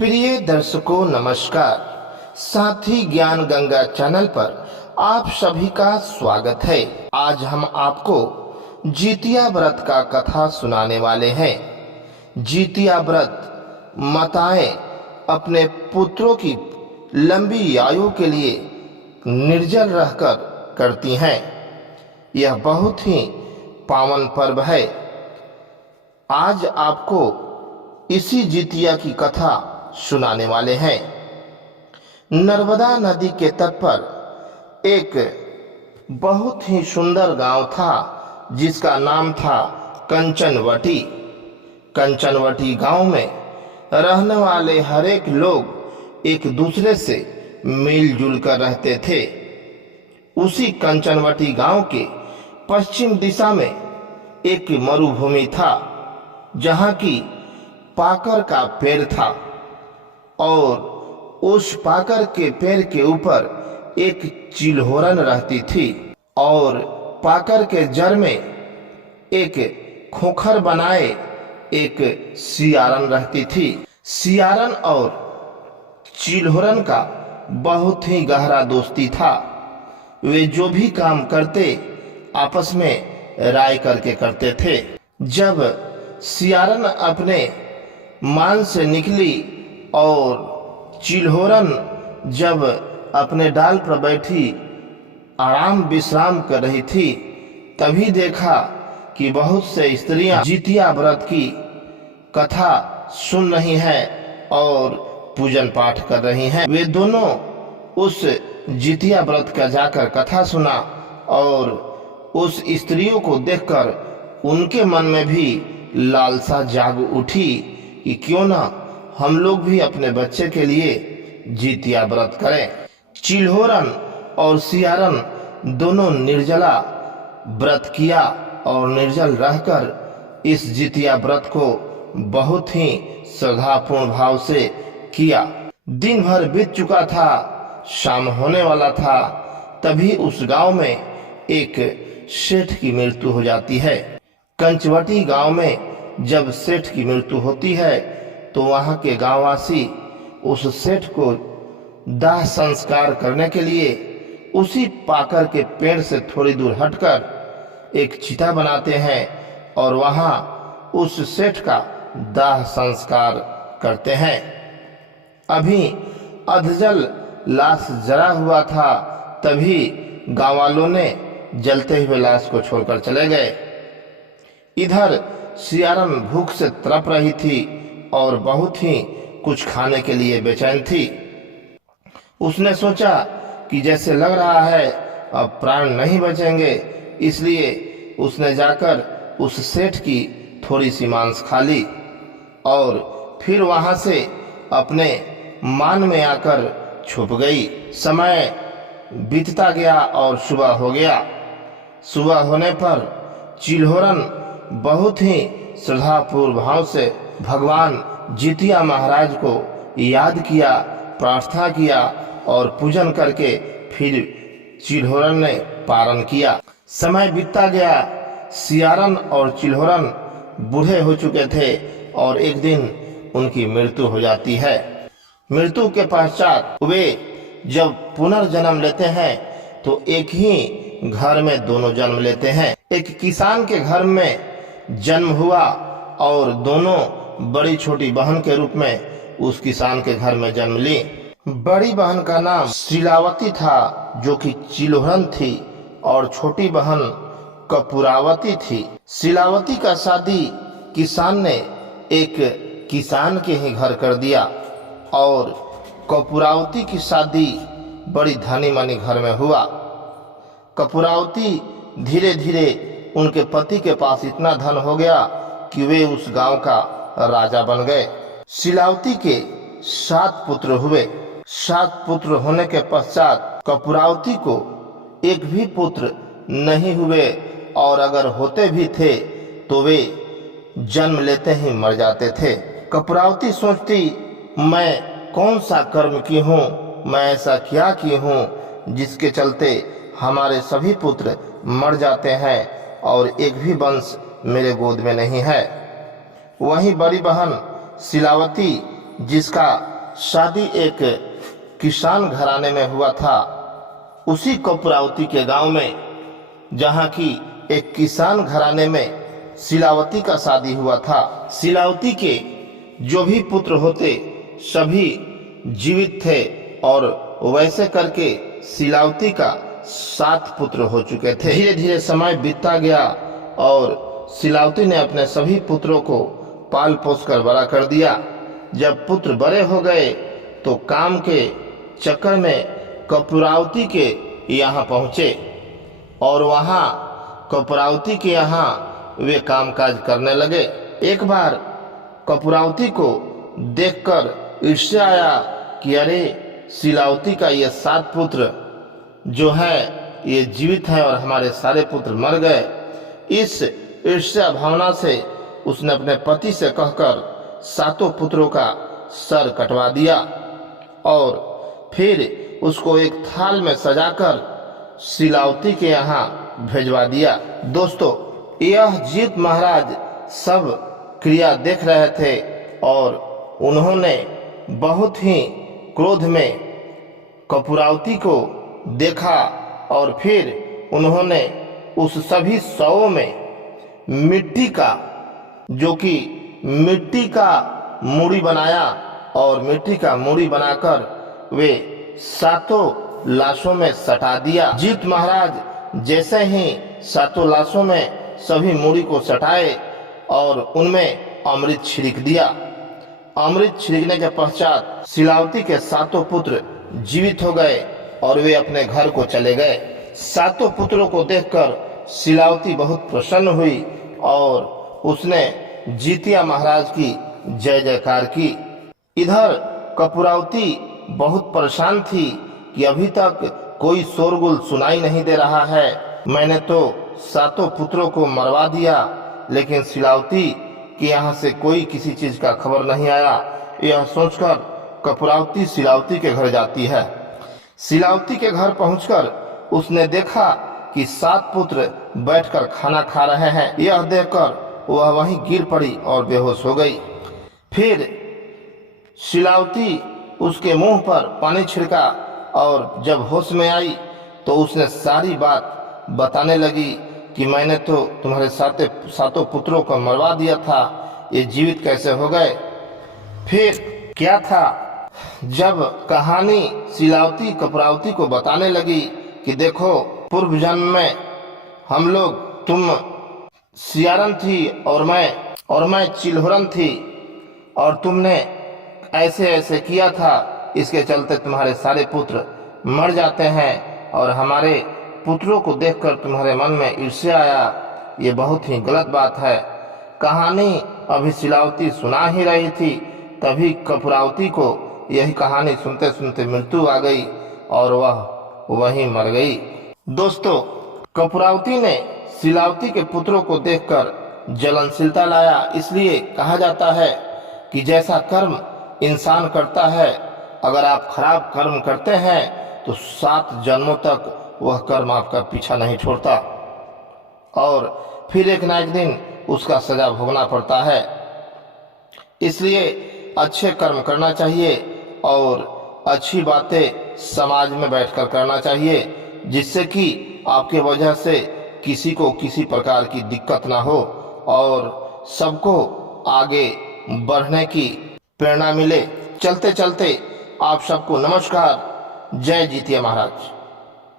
प्रिय दर्शकों नमस्कार। साथी ज्ञान गंगा चैनल पर आप सभी का स्वागत है। आज हम आपको जितिया व्रत का कथा सुनाने वाले हैं। जितिया व्रत माताएं अपने पुत्रों की लंबी आयु के लिए निर्जल रहकर करती हैं। यह बहुत ही पावन पर्व है। आज आपको इसी जितिया की कथा सुनाने वाले हैं। नर्मदा नदी के तट पर एक बहुत ही सुंदर गांव था जिसका नाम था कंचनवटी। कंचनवटी गांव में रहने वाले हर एक लोग एक दूसरे से मिलजुल कर रहते थे। उसी कंचनवटी गांव के पश्चिम दिशा में एक मरुभूमि था जहां की पाकर का पेड़ था और उस पाकर के पेड़ के ऊपर एक चिल्होरन रहती थी और पाकर के जड़ में एक खोखर बनाए एक सियारन रहती थी। सियारन और चिल्होरन का बहुत ही गहरा दोस्ती था। वे जो भी काम करते आपस में राय करके करते थे। जब सियारन अपने मान से निकली और चिल्होरन जब अपने डाल पर बैठी आराम विश्राम कर रही थी, तभी देखा कि बहुत से स्त्रियां जितिया व्रत की कथा सुन रही हैं और पूजन पाठ कर रही हैं। वे दोनों उस जितिया व्रत का जाकर कथा सुना और उस स्त्रियों को देखकर उनके मन में भी लालसा जाग उठी कि क्यों ना हम लोग भी अपने बच्चे के लिए जितिया व्रत करें। चिल्होरन और सियारन दोनों निर्जला व्रत किया और निर्जल रहकर इस जितिया व्रत को बहुत ही श्रद्धापूर्ण भाव से किया। दिन भर बीत चुका था, शाम होने वाला था, तभी उस गांव में एक सेठ की मृत्यु हो जाती है। कंचवटी गांव में जब सेठ की मृत्यु होती है तो वहां के गांववासी उस सेठ को दाह संस्कार करने के लिए उसी पाकर के पेड़ से थोड़ी दूर हटकर एक चिता बनाते हैं और वहां उस सेठ का दाह संस्कार करते हैं। अभी अधजल लाश जला हुआ था, तभी गांव वालों ने जलते हुए लाश को छोड़कर चले गए। इधर सियारन भूख से तड़प रही थी और बहुत ही कुछ खाने के लिए बेचैन थी। उसने सोचा कि जैसे लग रहा है अब प्राण नहीं बचेंगे, इसलिए उसने जाकर उस सेठ की थोड़ी सी मांस खा ली और फिर वहां से अपने मान में आकर छुप गई। समय बीतता गया और सुबह हो गया। सुबह होने पर चिल्होरन बहुत ही श्रद्धापूर्ण भाव से भगवान जितिया महाराज को याद किया, प्रार्थना किया और पूजन करके फिर चिल्होरन ने पारण किया। समय बीतता गया। सियारन और चिल्होरन बूढ़े हो चुके थे और एक दिन उनकी मृत्यु हो जाती है। मृत्यु के पश्चात वे जब पुनर्जन्म लेते हैं तो एक ही घर में दोनों जन्म लेते हैं। एक किसान के घर में जन्म हुआ और दोनों बड़ी छोटी बहन के रूप में उस किसान के घर में जन्म ली। बड़ी बहन का नाम शीलावती था जो कि चिल्होरन थी और छोटी बहन कपूरावती थी। शीलावती का शादी किसान ने एक किसान के ही घर कर दिया और कपूरावती की शादी बड़ी धनी मनी घर में हुआ। कपूरावती धीरे धीरे उनके पति के पास इतना धन हो गया कि वे उस गांव का राजा बन गए। शीलावती के 7 पुत्र हुए। 7 पुत्र होने के पश्चात कपूरावती को एक भी पुत्र नहीं हुए और अगर होते भी थे तो वे जन्म लेते ही मर जाते थे। कपूरावती सोचती, मैं कौन सा कर्म की हूँ, मैं ऐसा क्या की हूँ जिसके चलते हमारे सभी पुत्र मर जाते हैं और एक भी वंश मेरे गोद में नहीं है। वहीं बड़ी बहन शीलावती जिसका शादी एक किसान घराने में हुआ था, उसी कपूरावती के गांव में, जहां की एक किसान घराने में शिलावती का शादी हुआ था। शिलावती के जो भी पुत्र होते सभी जीवित थे और वैसे करके शिलावती का 7 पुत्र हो चुके थे। धीरे धीरे समय बीतता गया और शिलावती ने अपने सभी पुत्रों को पाल पोस कर बड़ा कर दिया। जब पुत्र बड़े हो गए तो काम के चक्कर में कपूरावती के यहाँ पहुँचे और वहाँ कपूरावती के यहाँ वे कामकाज करने लगे। एक बार कपूरावती को देखकर ईर्ष्या आया कि अरे, शिलावती का ये 7 पुत्र जो है ये जीवित हैं और हमारे सारे पुत्र मर गए। इस ईर्ष्या भावना से उसने अपने पति से कहकर 7 पुत्रों का सर कटवा दिया और फिर उसको एक थाल में सजाकर शिलावती के यहाँ भेजवा दिया। दोस्तों, यह जीत महाराज सब क्रिया देख रहे थे और उन्होंने बहुत ही क्रोध में कपूरावती को देखा और फिर उन्होंने उस सभी शवों में मिट्टी का मूड़ी बनाया और मिट्टी का मूड़ी बनाकर वे 7 लाशों में सटा दिया। जीत महाराज जैसे ही 7 लाशों में सभी मूड़ी को सटाए और उनमें अमृत छिड़क दिया। अमृत छिड़कने के पश्चात शिलावती के 7 पुत्र जीवित हो गए और वे अपने घर को चले गए। 7 पुत्रों को देखकर शिलावती बहुत प्रसन्न हुई और उसने जीतिया महाराज की जय जयकार की। इधर कपूरावती बहुत परेशान थी कि अभी तक कोई शोरगुल सुनाई नहीं दे रहा है। मैंने तो 7 पुत्रों को मरवा दिया, लेकिन शिलावती के यहाँ से कोई किसी चीज का खबर नहीं आया। यह सोचकर कपूरावती शिलावती के घर जाती है। शिलावती के घर पहुंचकर उसने देखा कि 7 पुत्र बैठकर खाना खा रहे हैं। यह देखकर वह वहीं गिर पड़ी और बेहोश हो गई। फिर शिलावती उसके मुंह पर पानी छिड़का और जब होश में आई तो उसने सारी बात बताने लगी कि मैंने तो तुम्हारे 7 पुत्रों को मरवा दिया था, ये जीवित कैसे हो गए। फिर क्या था, जब कहानी शिलावती कपूरावती को बताने लगी कि देखो, पूर्व जन्म में हम लोग, तुम सियारन थी और मैं चिल्हुरन थी और तुमने ऐसे ऐसे किया था, इसके चलते तुम्हारे सारे पुत्र मर जाते हैं और हमारे पुत्रों को देखकर तुम्हारे मन में ईर्ष्या आया। ये बहुत ही गलत बात है। कहानी अभी शिलावती सुना ही रही थी, तभी कपूरावती को यही कहानी सुनते सुनते मृत्यु आ गई और वह वहीं मर गई। दोस्तों, कपूरावती ने शिलावती के पुत्रों को देखकर जलनशीलता लाया। इसलिए कहा जाता है कि जैसा कर्म इंसान करता है, अगर आप खराब कर्म करते हैं तो 7 जन्मों तक वह कर्म आपका पीछा नहीं छोड़ता और फिर एक ना एक दिन उसका सजा भोगना पड़ता है। इसलिए अच्छे कर्म करना चाहिए और अच्छी बातें समाज में बैठकर करना चाहिए, जिससे कि आपके वजह से किसी को किसी प्रकार की दिक्कत ना हो और सबको आगे बढ़ने की प्रेरणा मिले। चलते चलते आप सबको नमस्कार। जय जीतिया महाराज।